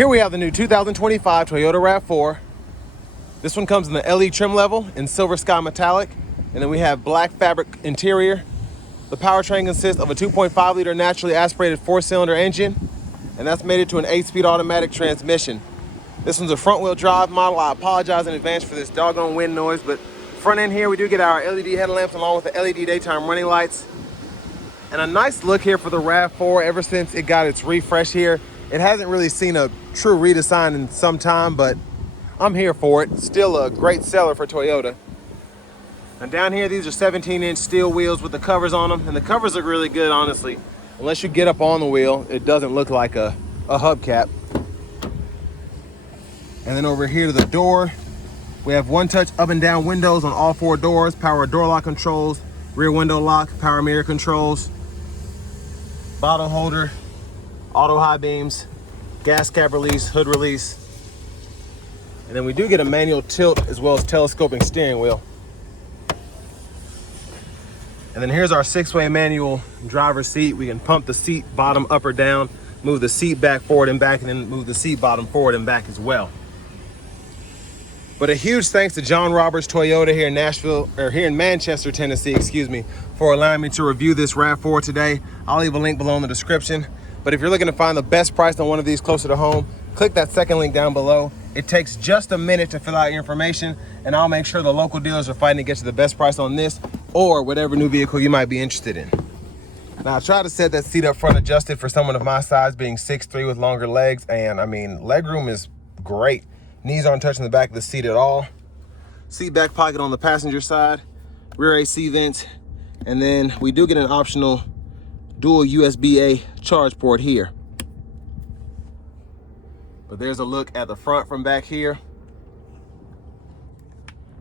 Here we have the new 2025 Toyota RAV4. This one comes in the LE trim level in silver sky metallic, and then we have black fabric interior. The powertrain consists of a 2.5 liter naturally aspirated 4-cylinder engine, and that's mated to an 8-speed automatic transmission. This one's a front wheel drive model. I apologize in advance for this doggone wind noise, but front end here we do get our LED headlamps along with the LED daytime running lights. And a nice look here for the RAV4 ever since it got its refresh here. It hasn't really seen a true redesign in some time, but I'm here for it. Still a great seller for Toyota. And down here, these are 17-inch steel wheels with the covers on them. And the covers look really good, honestly. Unless you get up on the wheel, it doesn't look like a hubcap. And then over here to the door, we have one-touch up and down windows on all 4 doors, power door lock controls, rear window lock, power mirror controls, bottle holder, auto high beams, gas cap release, hood release. And then we do get a manual tilt as well as telescoping steering wheel. And then here's our 6-way manual driver's seat. We can pump the seat bottom up or down, move the seat back, forward and back, and then move the seat bottom forward and back as well. But a huge thanks to John Roberts Toyota here in Manchester, Tennessee, for allowing me to review this RAV4 today. I'll leave a link below in the description. But if you're looking to find the best price on one of these closer to home, click that second link down below. It takes just a minute to fill out your information, and I'll make sure the local dealers are fighting to get you the best price on this or whatever new vehicle you might be interested in. Now, I tried to set that seat up front adjusted for someone of my size, being 6'3" with longer legs, and I mean, legroom is great. Knees aren't touching the back of the seat at all. Seat back pocket on the passenger side, rear AC vents, and then we do get an optional dual USB-A charge port here. But there's a look at the front from back here.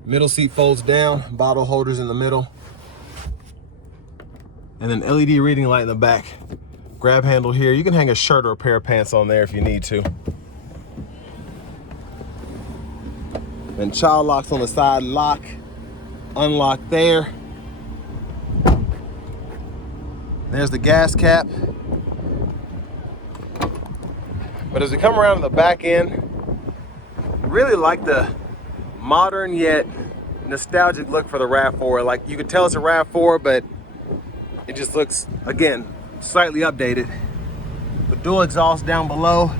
Middle seat folds down, bottle holders in the middle. And then LED reading light in the back. Grab handle here. You can hang a shirt or a pair of pants on there if you need to. Then child locks on the side, lock, unlock there. There's the gas cap. But as we come around to the back end, really like the modern yet nostalgic look for the RAV4. Like, you could tell it's a RAV4, but it just looks, again, slightly updated. The dual exhaust down below.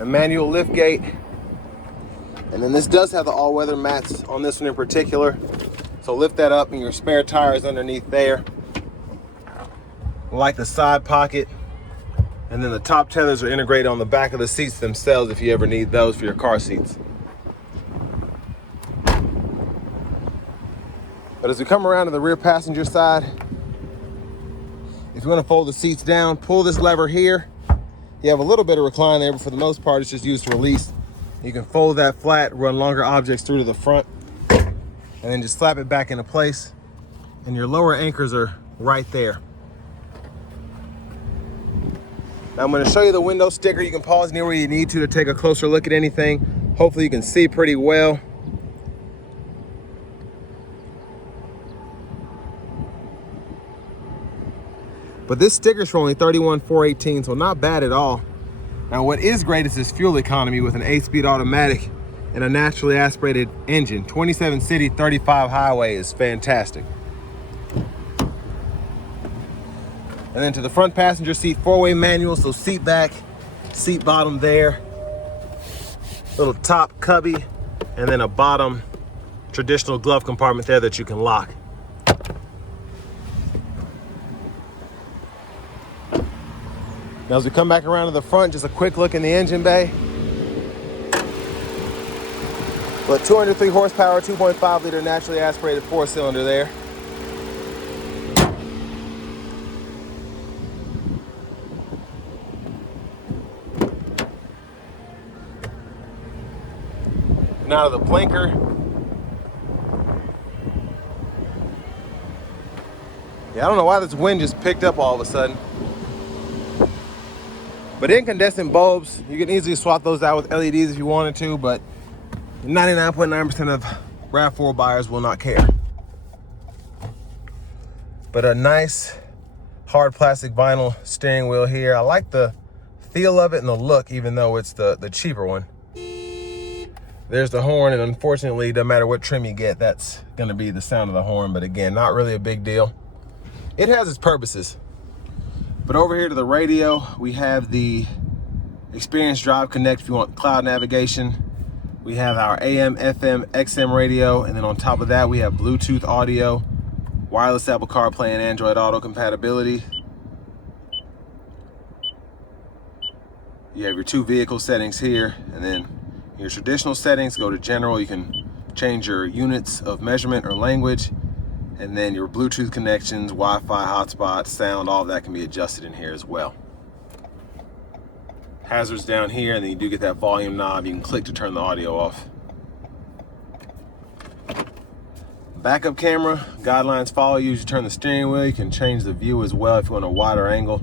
A manual lift gate. And then this does have the all-weather mats on this one in particular. So lift that up and your spare tire is underneath there. Like the side pocket. And then the top tethers are integrated on the back of the seats themselves if you ever need those for your car seats. But as we come around to the rear passenger side, if you want to fold the seats down, pull this lever here. You have a little bit of recline there, but for the most part, it's just used to release. You can fold that flat, run longer objects through to the front, and then just slap it back into place. And your lower anchors are right there. Now I'm going to show you the window sticker. You can pause near where you need to take a closer look at anything. Hopefully you can see pretty well. But this sticker's for only $31,418, so not bad at all. Now what is great is this fuel economy with an 8-speed automatic and a naturally aspirated engine. 27 city, 35 highway is fantastic. And then to the front passenger seat, 4-way manual, so seat back, seat bottom there. Little top cubby, and then a bottom traditional glove compartment there that you can lock. Now as we come back around to the front, just a quick look in the engine bay. But 203 horsepower, 2.5 liter naturally aspirated 4-cylinder there. Now to the blinker. Yeah, I don't know why this wind just picked up all of a sudden. But incandescent bulbs, you can easily swap those out with LEDs if you wanted to, but 99.9% of RAV4 buyers will not care. But a nice hard plastic vinyl steering wheel here. I like the feel of it and the look, even though it's the cheaper one. There's the horn, and unfortunately, no matter what trim you get, that's gonna be the sound of the horn, but again, not really a big deal. It has its purposes. But over here to the radio, we have the Experience Drive Connect if you want cloud navigation. We have our AM, FM, XM radio, and then on top of that, we have Bluetooth audio, wireless Apple CarPlay and Android Auto compatibility. You have your 2 vehicle settings here, and then your traditional settings, go to general. You can change your units of measurement or language, and then your Bluetooth connections, Wi-Fi, hotspot, sound, all of that can be adjusted in here as well. Hazards down here, and then you do get that volume knob. You can click to turn the audio off. Backup camera, guidelines follow you as you turn the steering wheel. You can change the view as well if you want a wider angle.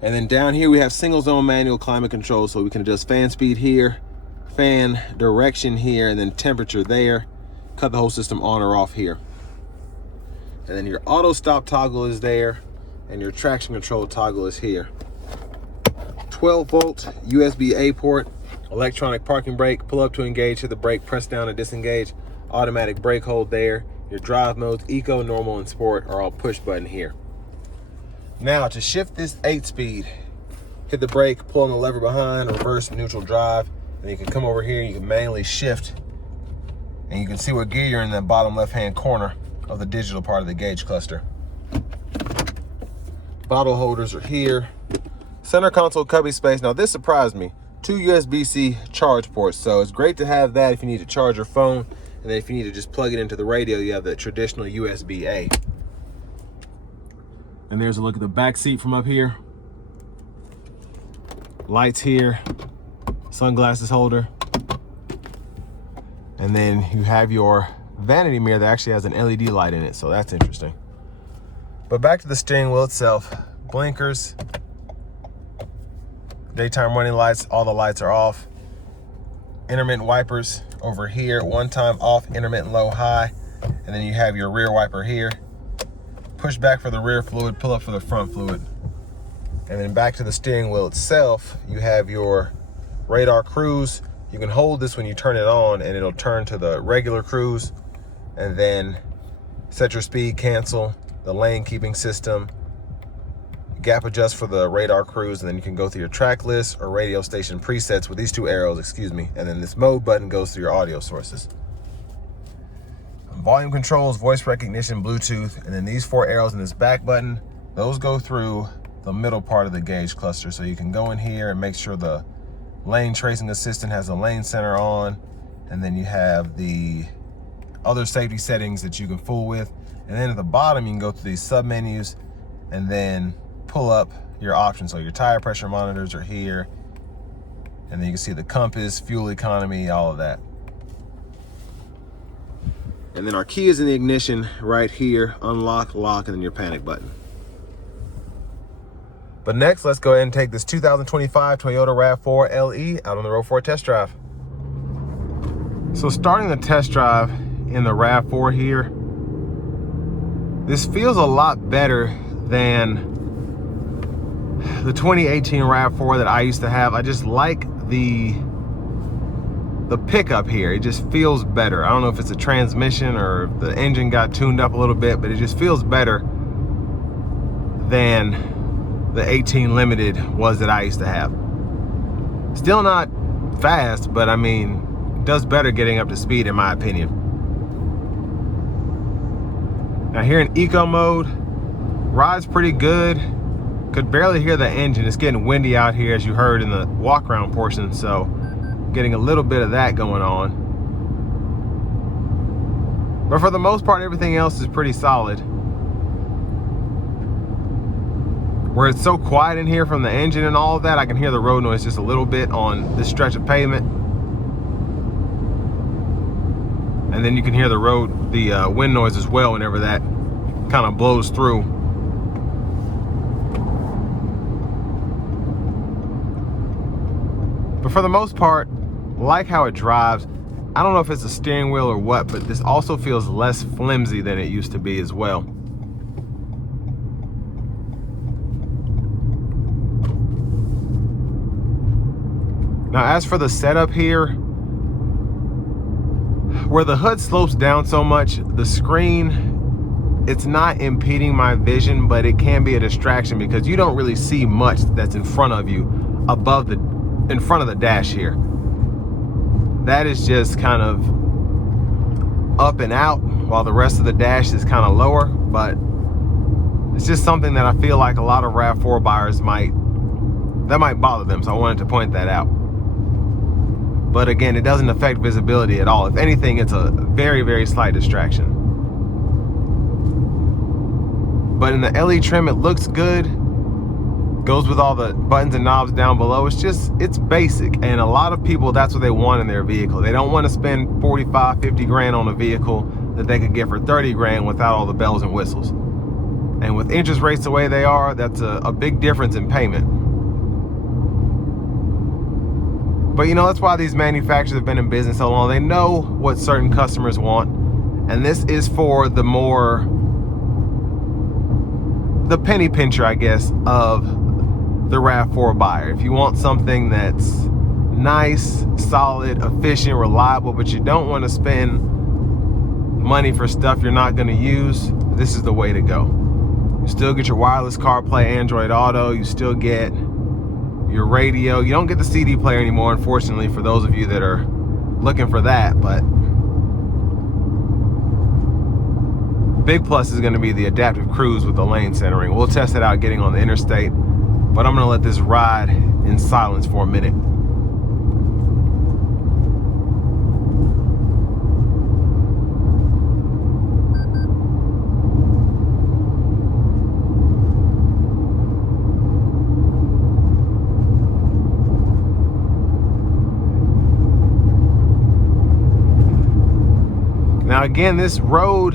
And then down here we have single zone manual climate control, so we can adjust fan speed here, fan direction here, and then temperature there. Cut the whole system on or off here. And then your auto stop toggle is there, and your traction control toggle is here. 12-volt USB-A port, electronic parking brake, pull up to engage, hit the brake, press down to disengage, automatic brake hold there. Your drive modes, eco, normal, and sport are all push button here. Now to shift this 8-speed, hit the brake, pull on the lever behind, reverse, neutral drive, and you can come over here, you can manually shift, and you can see what gear you're in that bottom left-hand corner of the digital part of the gauge cluster. Bottle holders are here. Center console cubby space. Now this surprised me. 2 USB-C charge ports, so it's great to have that if you need to charge your phone, and then if you need to just plug it into the radio, you have the traditional USB-A. And there's a look at the back seat from up here. Lights here, sunglasses holder. And then you have your vanity mirror that actually has an LED light in it, so that's interesting. But back to the steering wheel itself. Blinkers, daytime running lights, all the lights are off. Intermittent wipers over here, one time off, intermittent low, high. And then you have your rear wiper here. Push back for the rear fluid, pull up for the front fluid. And then back to the steering wheel itself, you have your radar cruise. You can hold this when you turn it on and it'll turn to the regular cruise, and then set your speed, cancel, the lane keeping system, gap adjust for the radar cruise, and then you can go through your track list or radio station presets with these 2 arrows, excuse me, and then this mode button goes through your audio sources. Volume controls, voice recognition, Bluetooth, and then these 4 arrows in this back button, those go through the middle part of the gauge cluster. So you can go in here and make sure the lane tracing assistant has a lane center on, and then you have the other safety settings that you can fool with. And then at the bottom, you can go through these sub menus and then pull up your options. So your tire pressure monitors are here, and then you can see the compass, fuel economy, all of that. And then our key is in the ignition right here, unlock, lock, and then your panic button. But next, let's go ahead and take this 2025 Toyota RAV4 LE out on the road for a test drive. So starting the test drive in the RAV4 here, this feels a lot better than the 2018 RAV4 that I used to have. I just like the pickup here. It just feels better. I don't know if it's a transmission or the engine got tuned up a little bit, but it just feels better than the 18 Limited was that I used to have. Still not fast, but I mean, it does better getting up to speed in my opinion. Now here in eco mode, ride's pretty good. Could barely hear the engine. It's getting windy out here, as you heard in the walk around portion, so getting a little bit of that going on. But for the most part, everything else is pretty solid. Where it's so quiet in here from the engine and all of that, I can hear the road noise just a little bit on this stretch of pavement. And then you can hear the wind noise as well whenever that kind of blows through. But for the most part, like how it drives. I don't know if it's the steering wheel or what, but this also feels less flimsy than it used to be as well. Now, as for the setup here, where the hood slopes down so much, the screen, it's not impeding my vision, but it can be a distraction because you don't really see much that's in front of you in front of the dash here. That is just kind of up and out while the rest of the dash is kind of lower, but it's just something that I feel like a lot of RAV4 buyers might bother them, so I wanted to point that out. But again, it doesn't affect visibility at all. If anything, it's a very, very slight distraction. But in the LE trim, it looks good. Goes with all the buttons and knobs down below. It's basic. And a lot of people, that's what they want in their vehicle. They don't want to spend 45, 50 grand on a vehicle that they could get for 30 grand without all the bells and whistles. And with interest rates the way they are, that's a big difference in payment. But you know, that's why these manufacturers have been in business so long. They know what certain customers want. And this is for the penny pincher, I guess, of the RAV4 buyer. If you want something that's nice, solid, efficient, reliable, but you don't want to spend money for stuff you're not going to use, this is the way to go. You still get your wireless CarPlay, Android Auto. You still get your radio. You don't get the CD player anymore, unfortunately, for those of you that are looking for that, but big plus is going to be the adaptive cruise with the lane centering. We'll test it out getting on the interstate, but I'm going to let this ride in silence for a minute. Now again, this road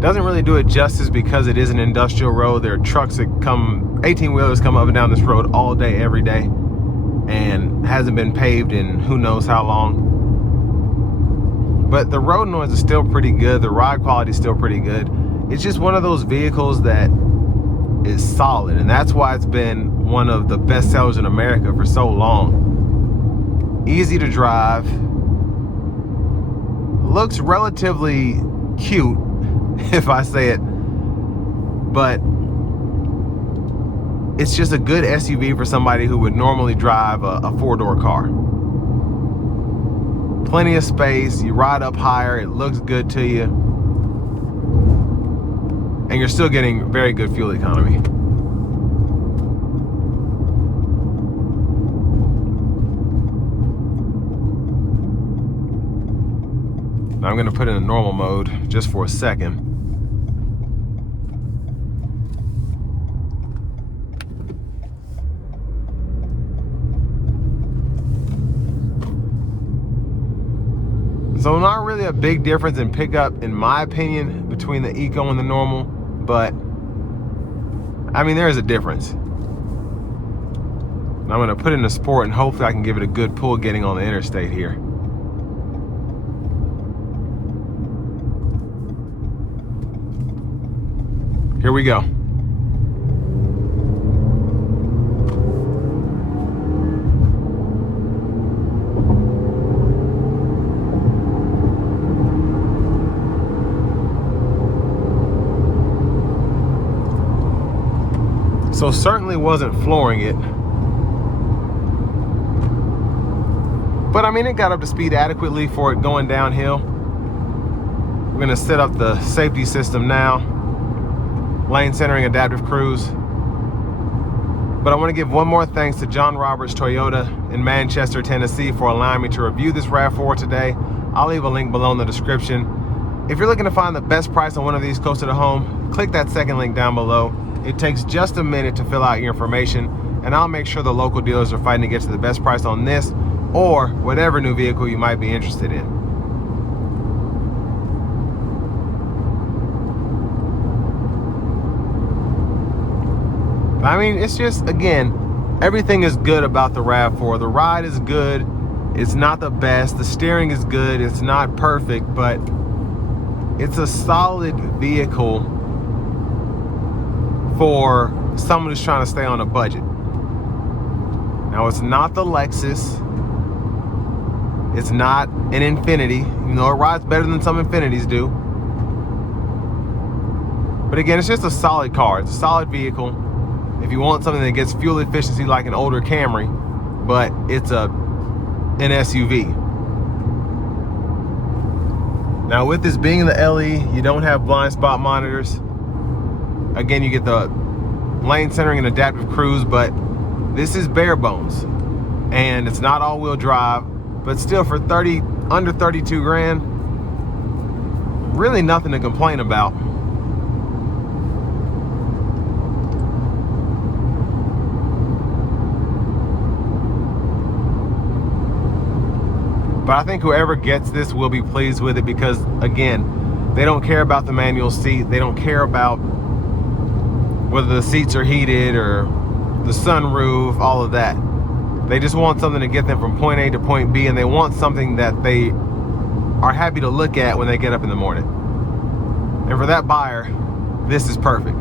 doesn't really do it justice because it is an industrial road. There are trucks that come, 18-wheelers come up and down this road all day, every day, and hasn't been paved in who knows how long. But the road noise is still pretty good. The ride quality is still pretty good. It's just one of those vehicles that is solid, and that's why it's been one of the best sellers in America for so long. Easy to drive. Looks relatively cute, if I say it, but it's just a good SUV for somebody who would normally drive a four-door car. Plenty of space, you ride up higher, it looks good to you, and you're still getting very good fuel economy. Now I'm going to put it in normal mode just for a second. So not really a big difference in pickup, in my opinion, between the Eco and the normal, but I mean, there is a difference. Now I'm going to put it in a sport and hopefully I can give it a good pull getting on the interstate here. Here we go. So certainly wasn't flooring it, but I mean, it got up to speed adequately for it going downhill. We're gonna set up the safety system now. Lane centering, adaptive cruise. But I want to give one more thanks to John Roberts Toyota in Manchester, Tennessee for allowing me to review this RAV4 today. I'll leave a link below in the description. If you're looking to find the best price on one of these closer to home, click that second link down below. It takes just a minute to fill out your information, and I'll make sure the local dealers are fighting to get to the best price on this or whatever new vehicle you might be interested in. I mean, it's just, again, everything is good about the RAV4. The ride is good. It's not the best. The steering is good. It's not perfect, but it's a solid vehicle for someone who's trying to stay on a budget. Now, it's not the Lexus. It's not an Infiniti, even though it rides better than some Infinitis do. But again, it's just a solid car. It's a solid vehicle. If you want something that gets fuel efficiency like an older Camry, but it's an SUV. Now, with this being the LE, you don't have blind spot monitors. Again, you get the lane centering and adaptive cruise, but this is bare bones. And it's not all-wheel drive, but still for under 32 grand, really nothing to complain about. But I think whoever gets this will be pleased with it because, again, they don't care about the manual seat. They don't care about whether the seats are heated or the sunroof, all of that. They just want something to get them from point A to point B, and they want something that they are happy to look at when they get up in the morning. And for that buyer, this is perfect.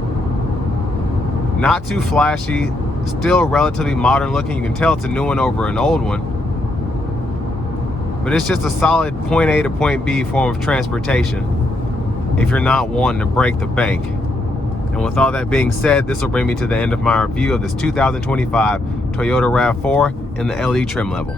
Not too flashy, still relatively modern looking. You can tell it's a new one over an old one. But it's just a solid point A to point B form of transportation if you're not wanting to break the bank. And with all that being said, this will bring me to the end of my review of this 2025 Toyota RAV4 in the LE trim level.